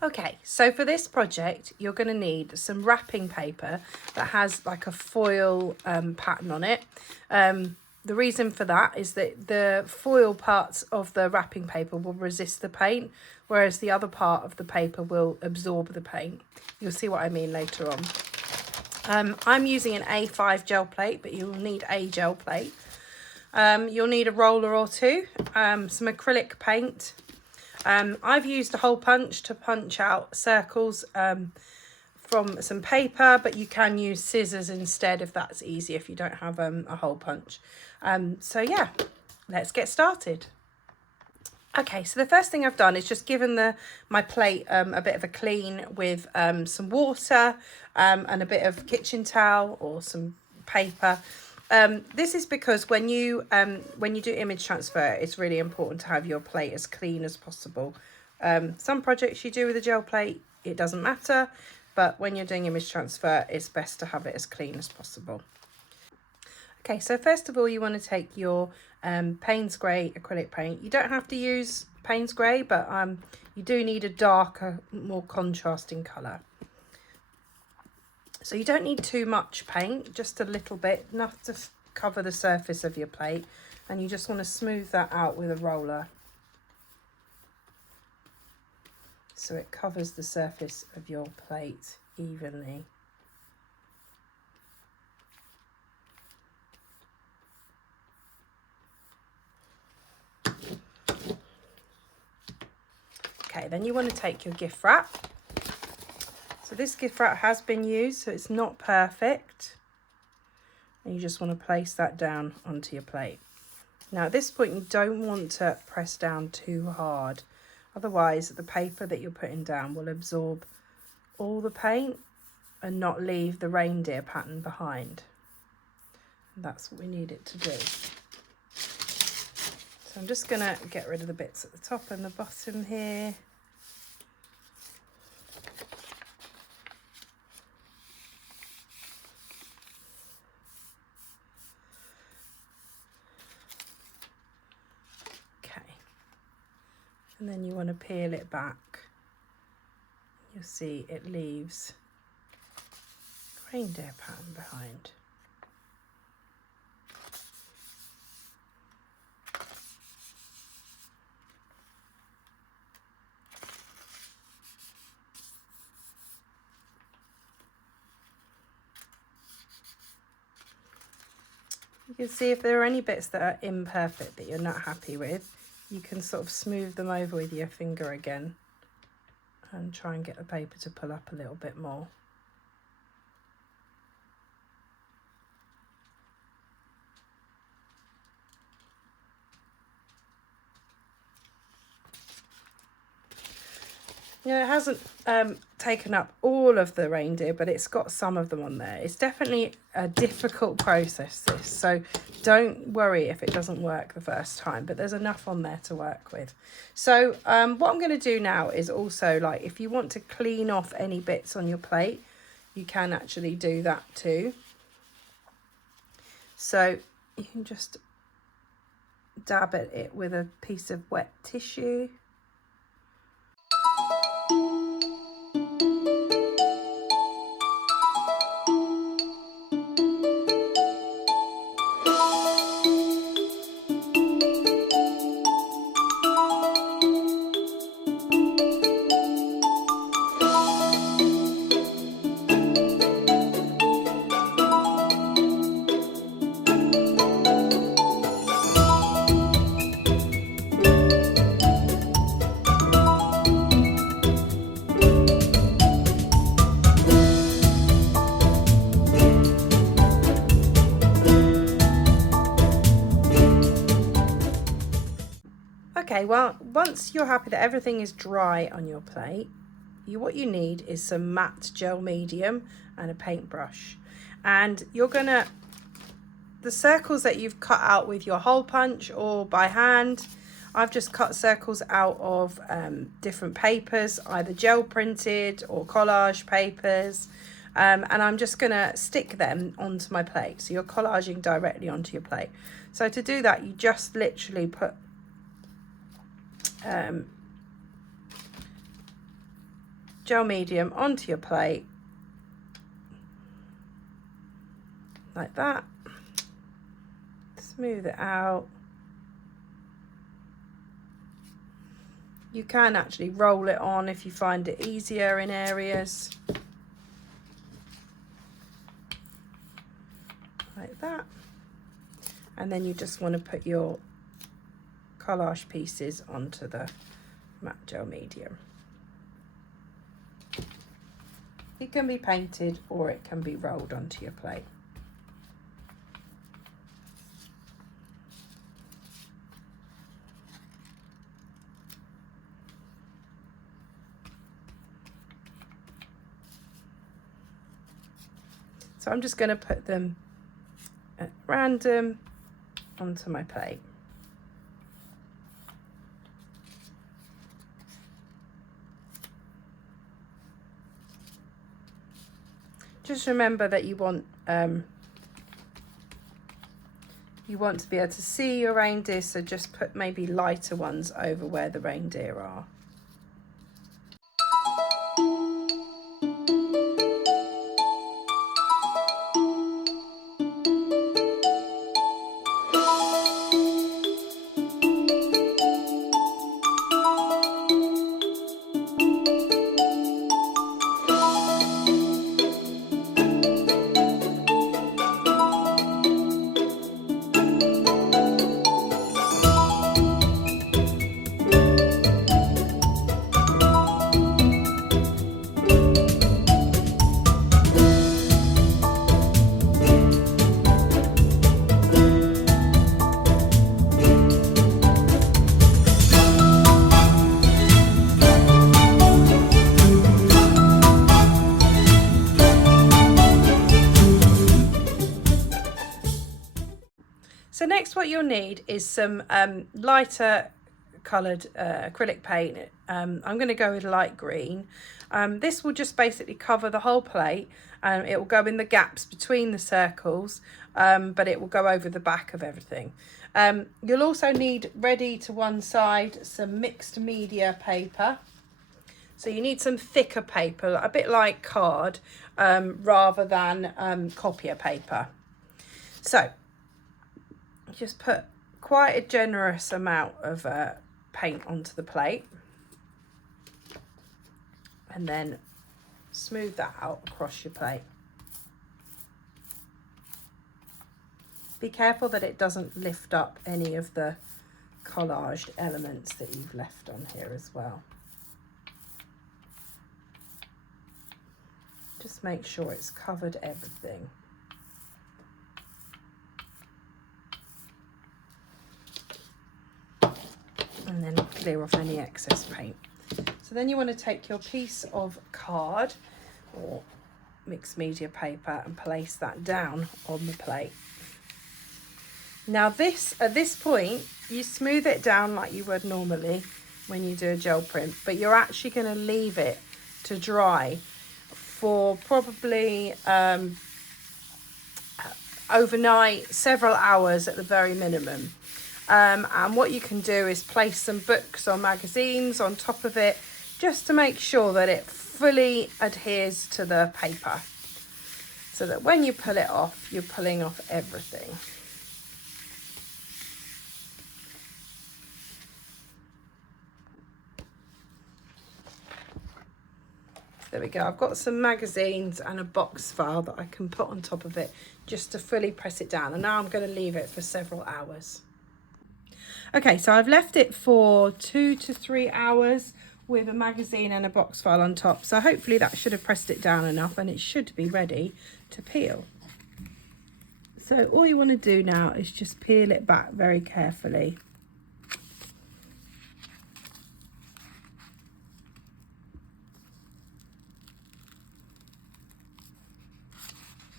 Okay, so for this project, you're going to need some wrapping paper that has like a foil pattern on it. The reason for that is that the foil parts of the wrapping paper will resist the paint, whereas the other part of the paper will absorb the paint. You'll see what I mean later on. I'm using an A5 gel plate, but you'll need a gel plate. You'll need a roller or two, some acrylic paint. I've used a hole punch to punch out circles from some paper, but you can use scissors instead if that's easier, if you don't have a hole punch. So yeah, let's get started. Okay, so the first thing I've done is just given my plate a bit of a clean with some water and a bit of kitchen towel or some paper. This is because when you do image transfer, it's really important to have your plate as clean as possible. Some projects you do with a gel plate, it doesn't matter, but when you're doing image transfer, it's best to have it as clean as possible. Okay, so first of all, you want to take your Payne's Grey acrylic paint. You don't have to use Payne's Grey, but you do need a darker, more contrasting colour. So you don't need too much paint, just a little bit, enough to cover the surface of your plate. And you just want to smooth that out with a roller, so it covers the surface of your plate evenly. Okay, then you want to take your gift wrap. So this gift wrap has been used, so it's not perfect. And you just want to place that down onto your plate. Now at this point, you don't want to press down too hard. Otherwise, the paper that you're putting down will absorb all the paint and not leave the reindeer pattern behind. And that's what we need it to do. So I'm just going to get rid of the bits at the top and the bottom here. And then you want to peel it back. You'll see it leaves a reindeer pattern behind. You can see if there are any bits that are imperfect that you're not happy with, you can sort of smooth them over with your finger again and try and get the paper to pull up a little bit more. Yeah, it hasn't taken up all of the reindeer, but it's got some of them on there. It's definitely a difficult process, this, so don't worry if it doesn't work the first time, but there's enough on there to work with. So what I'm going to do now is also, like, if you want to clean off any bits on your plate, you can actually do that too. So you can just dab at it with a piece of wet tissue. Okay, well, once you're happy that everything is dry on your plate, what you need is some matte gel medium and a paintbrush. And you're gonna, the circles that you've cut out with your hole punch or by hand, I've just cut circles out of different papers, either gel printed or collage papers. And I'm just gonna stick them onto my plate. So you're collaging directly onto your plate. So to do that, you just literally put gel medium onto your plate like that. Smooth it out. You can actually roll it on if you find it easier in areas. Like that. And then you just want to put your collage pieces onto the matte gel medium. It can be painted or it can be rolled onto your plate. So I'm just going to put them at random onto my plate. Just remember that you want to be able to see your reindeer, so just put maybe lighter ones over where the reindeer are. So next what you'll need is some lighter coloured acrylic paint. I'm going to go with light green. This will just basically cover the whole plate. It will go in the gaps between the circles, but it will go over the back of everything. You'll also need, ready to one side, some mixed media paper. So you need some thicker paper, a bit like card, rather than copier paper. So just put quite a generous amount of paint onto the plate and then smooth that out across your plate. Be careful that it doesn't lift up any of the collaged elements that you've left on here as well. Just make sure it's covered everything. And then clear off any excess paint. So then you want to take your piece of card or mixed media paper and place that down on the plate. Now at this point, you smooth it down like you would normally when you do a gel print, but you're actually going to leave it to dry for probably overnight, several hours at the very minimum. And what you can do is place some books or magazines on top of it just to make sure that it fully adheres to the paper, so that when you pull it off, you're pulling off everything. There we go. I've got some magazines and a box file that I can put on top of it just to fully press it down. And now I'm going to leave it for several hours. Okay, so I've left it for 2 to 3 hours with a magazine and a box file on top. So hopefully that should have pressed it down enough and it should be ready to peel. So all you want to do now is just peel it back very carefully.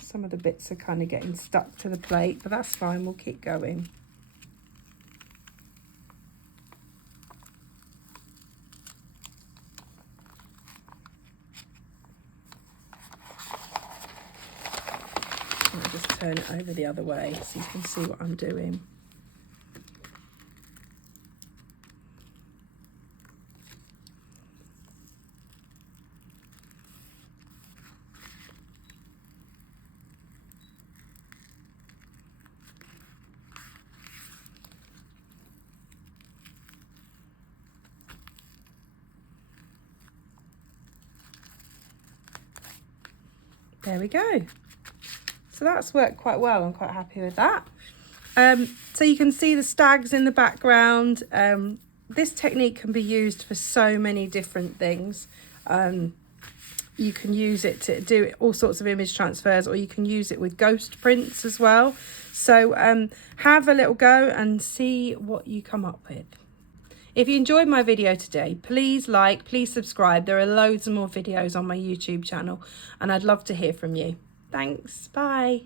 Some of the bits are kind of getting stuck to the plate, but that's fine, we'll keep going. I'll just turn it over the other way so you can see what I'm doing. there we go. So that's worked quite well. I'm quite happy with that. So you can see the stags in the background. This technique can be used for so many different things. You can use it to do all sorts of image transfers, or you can use it with ghost prints as well. So have a little go and see what you come up with. If you enjoyed my video today, please like, please subscribe. There are loads of more videos on my YouTube channel and I'd love to hear from you. Thanks, bye.